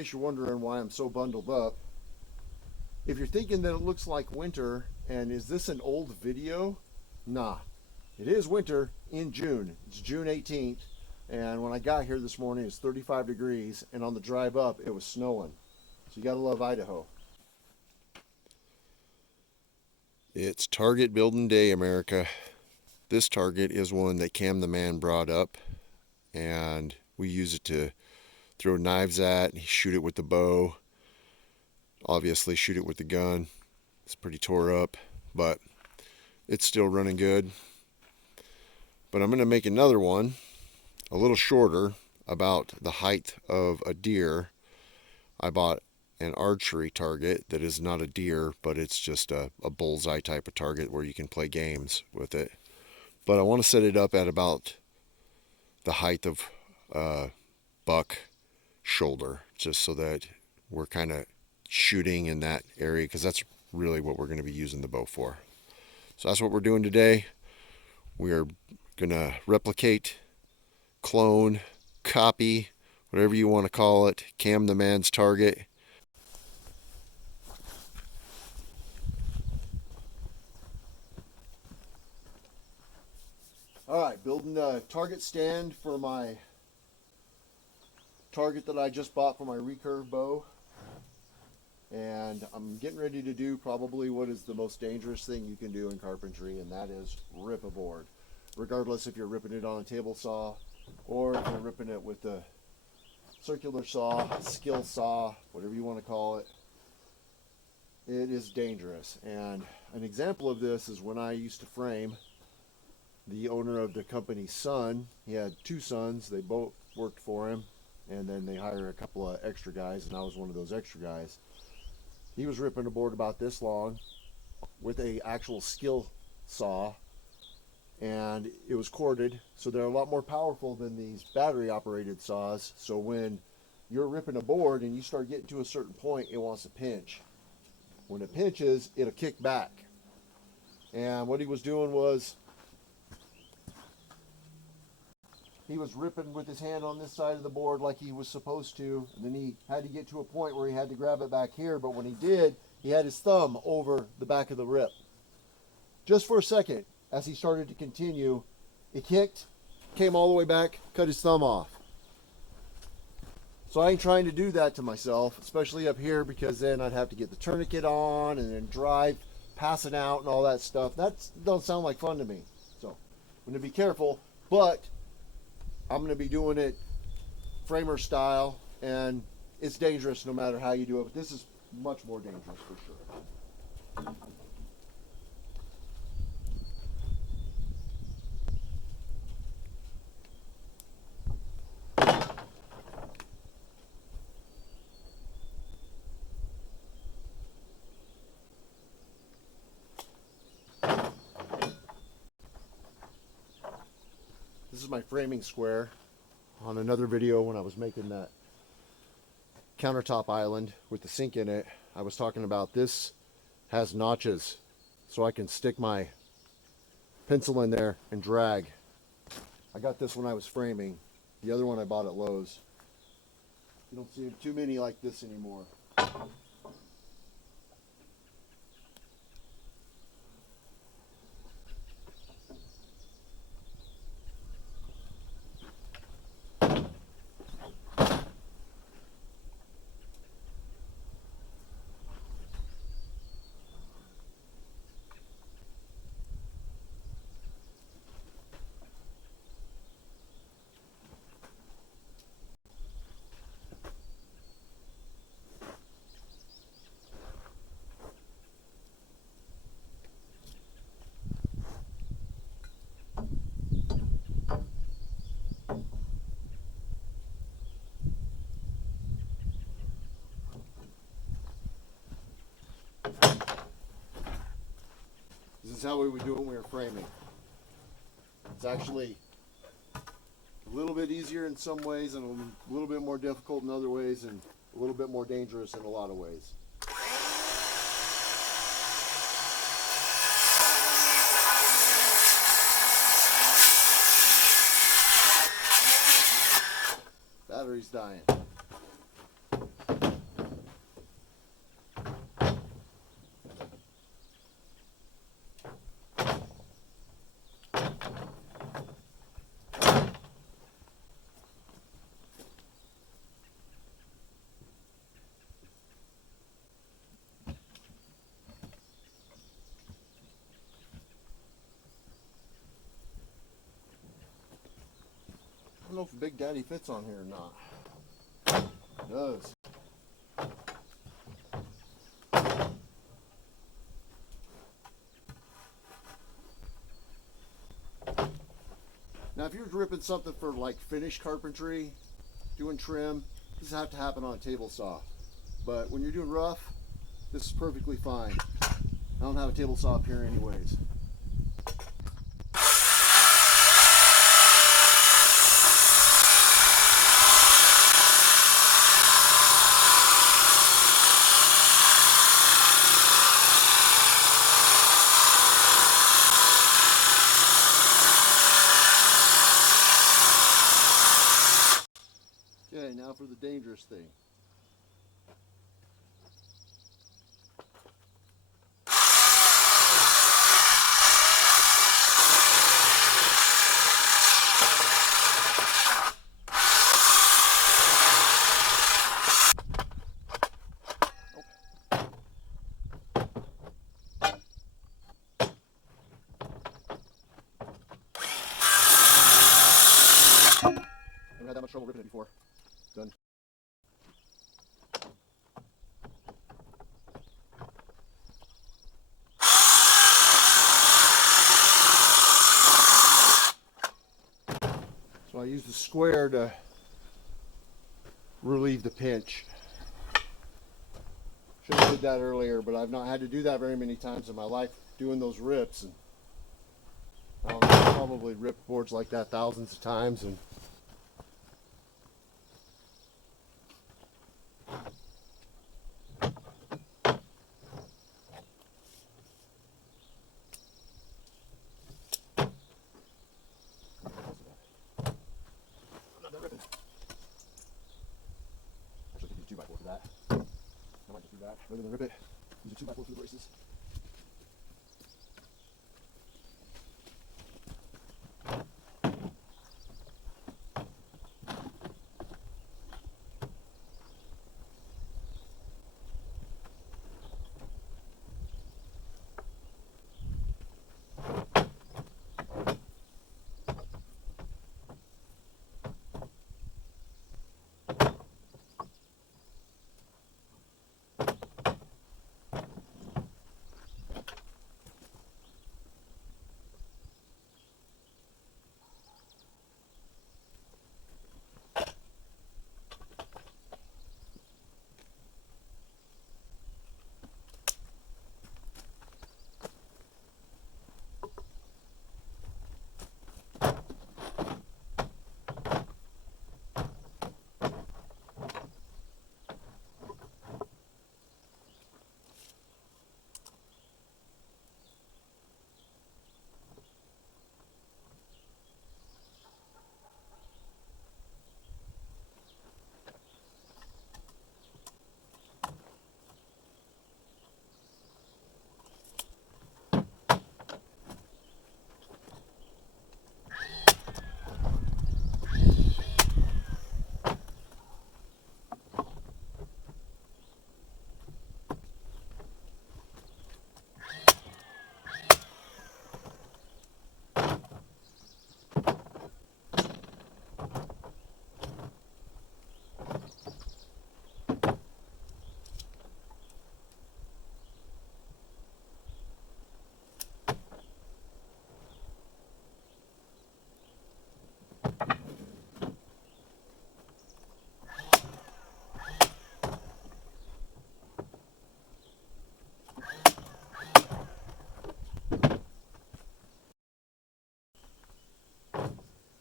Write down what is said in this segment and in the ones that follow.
case you're wondering why I'm so bundled up, if you're thinking that it looks like winter and is this an old video, nah, it is winter in June. It's June 18th, and when I got here this morning it's 35 degrees, and on the drive up it was snowing. So you gotta love Idaho. It's target building day, America. This target is one that Cam the man brought up, and we use it to throw knives at, shoot it with the bow, obviously shoot it with the gun. It's pretty tore up, but it's still running good. But I'm going to make another one, a little shorter, about the height of a deer. I bought an archery target that is not a deer, but it's just a bullseye type of target where you can play games with it. But I want to set it up at about the height of buck shoulder, just so that we're kind of shooting in that area, because that's really what we're going to be using the bow for. So that's what we're doing today. We are going to replicate, clone, copy, whatever you want to call it, Cam the man's target. Alright, building a target stand for my target that I just bought for my recurve bow. And I'm getting ready to do probably what is the most dangerous thing you can do in carpentry, and that is rip a board. Regardless if you're ripping it on a table saw or if you're ripping it with a circular saw, skill saw, whatever you want to call it, it is dangerous. And an example of this is when I used to frame. The owner of the company's son, he had two sons, they both worked for him, and then they hired a couple of extra guys, and I was one of those extra guys. He was ripping a board about this long with a actual skill saw, and it was corded, so they're a lot more powerful than these battery operated saws. So when you're ripping a board and you start getting to a certain point, it wants to pinch. When it pinches, it'll kick back. And what he was doing was he was ripping with his hand on this side of the board like he was supposed to, and then he had to get to a point where he had to grab it back here, but when he did, he had his thumb over the back of the rip. Just for a second, as he started to continue, it kicked, came all the way back, cut his thumb off. So I ain't trying to do that to myself, especially up here, because then I'd have to get the tourniquet on and then drive, passing out and all that stuff. That don't sound like fun to me. So I'm going to be careful, but I'm going to be doing it framer style, and it's dangerous no matter how you do it, but this is much more dangerous for sure. This is my framing square. On another video when I was making that countertop island with the sink in it, I was talking about this has notches so I can stick my pencil in there and drag. I got this when I was framing. The other one I bought at Lowe's. You don't see too many like this anymore. This is how we would do it when we were framing. It's actually a little bit easier in some ways and a little bit more difficult in other ways, and a little bit more dangerous in a lot of ways. Battery's dying. know if Big Daddy fits on here or not. It does. Now if you're ripping something for like finish carpentry, doing trim, this has to happen on a table saw. But when you're doing rough, this is perfectly fine. I don't have a table saw up here anyways. Okay, now for the dangerous thing. Never had that much trouble ripping it before. Done. So I use the square to relieve the pinch. Should have did that earlier, but I've not had to do that very many times in my life doing those rips. And I've probably ripped boards like that thousands of times. And actually, I could use a 2x4 for that. I might just do that rather than rip it. Use a 2x4 for the braces.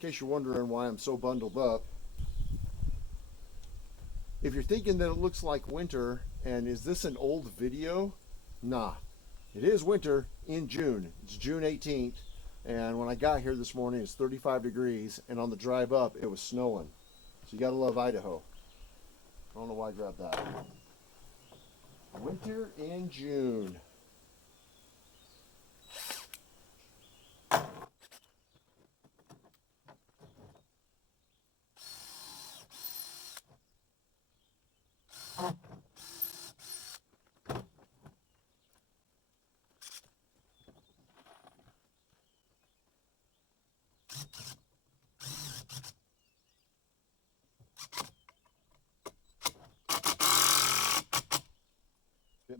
In case you're wondering why I'm so bundled up, if you're thinking that it looks like winter and is this an old video, nah, it is winter in June. It's June 18th, and when I got here this morning it's 35 degrees, and on the drive up it was snowing. So you gotta love Idaho. I don't know why I grabbed that. Winter in June.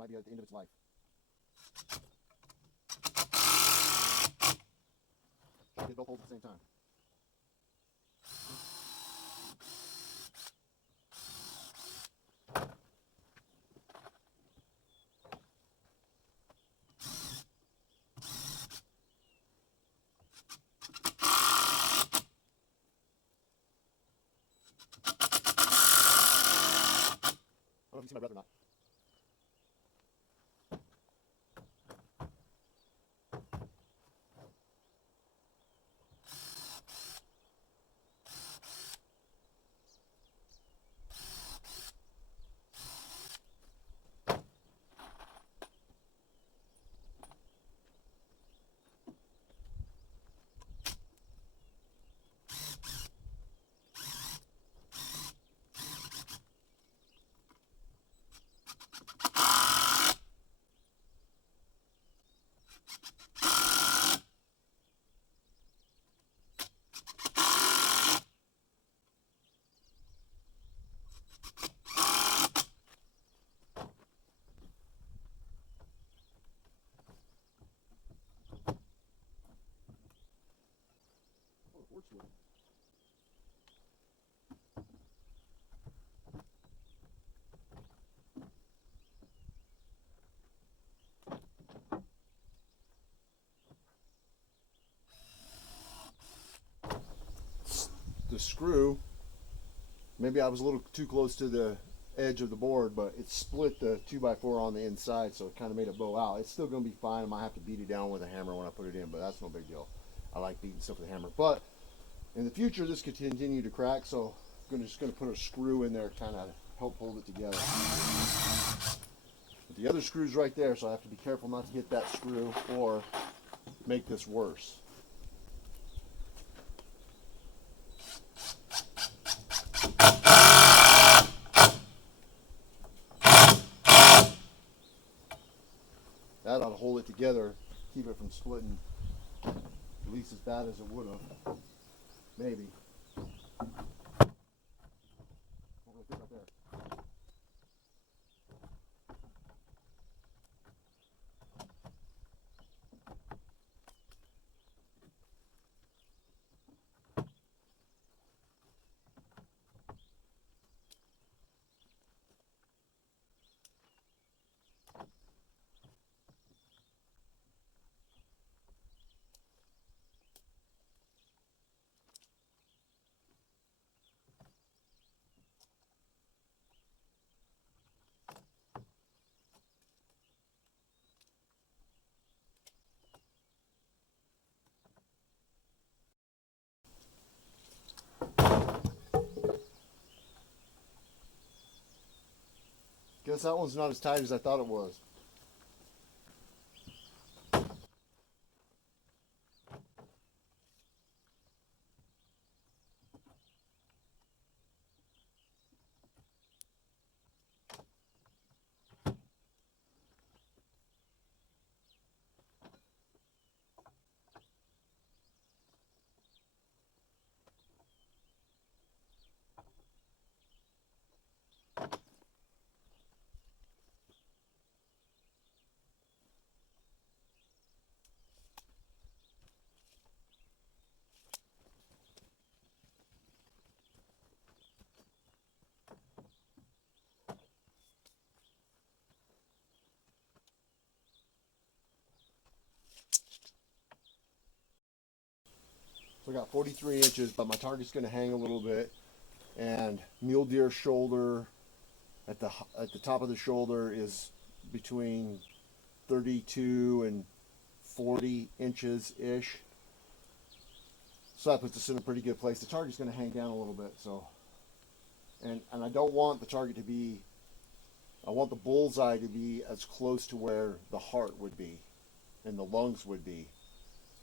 might be at the end of its life. Try to get both holes at the same time. I don't know if you can see my breath or not. Oh, it works well. The screw, maybe I was a little too close to the edge of the board, but it split the 2x4 on the inside, so it kind of made it bow out. It's still going to be fine. I might have to beat it down with a hammer when I put it in, but that's no big deal. I like beating stuff with a hammer. But in the future, this could continue to crack, so I'm just going to put a screw in there to kind of help hold it together. But the other screw's right there, so I have to be careful not to hit that screw or make this worse. That ought to hold it together, keep it from splitting at least as bad as it would have. Maybe. Won't really fit right there. Guess that one's not as tight as I thought it was. So I got 43 inches, but my target's going to hang a little bit. And mule deer shoulder at the top of the shoulder is between 32 and 40 inches ish. So that puts us in a pretty good place. The target's going to hang down a little bit, so. And I don't want the target to be, I want the bullseye to be as close to where the heart would be and the lungs would be.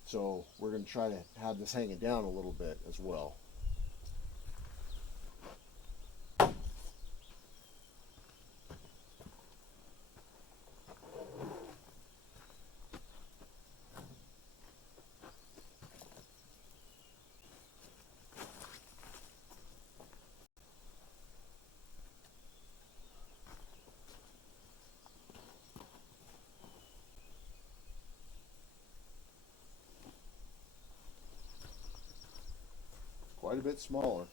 So we're going to try to have this hanging down a little bit as well. quite a bit smaller.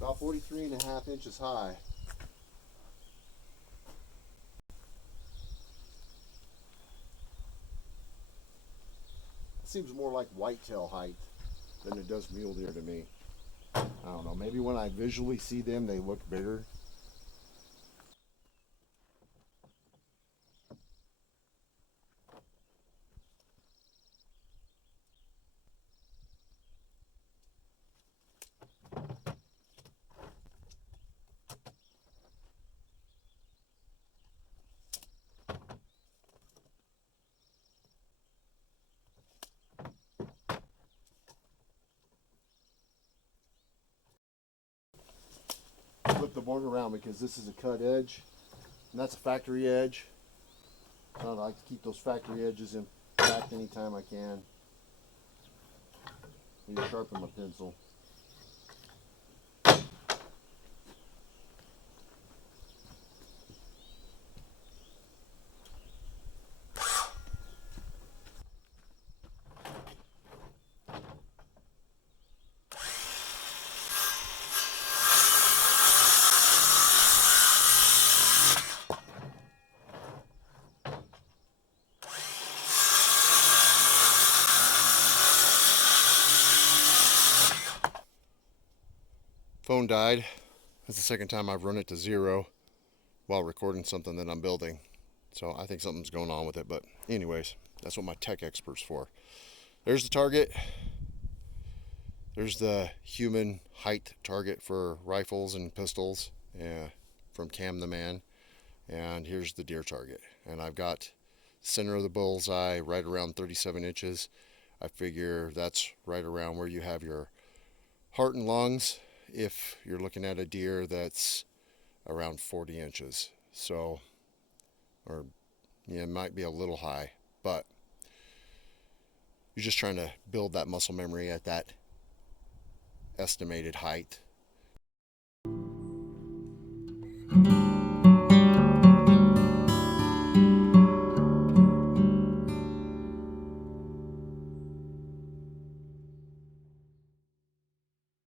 About 43.5 inches high. Seems more like whitetail height than it does mule deer to me. I don't know, maybe when I visually see them they look bigger. Flip the board around because this is a cut edge and that's a factory edge. So I like to keep those factory edges intact anytime I can. Need to sharpen my pencil. Phone died. That's the second time I've run it to 0 while recording something that I'm building. So I think something's going on with it. But anyways, that's what my tech expert's for. There's the target. There's the human height target for rifles and pistols from Cam the Man. And here's the deer target. And I've got center of the bullseye right around 37 inches. I figure that's right around where you have your heart and lungs if you're looking at a deer that's around 40 inches. So, or yeah, it might be a little high, but you're just trying to build that muscle memory at that estimated height.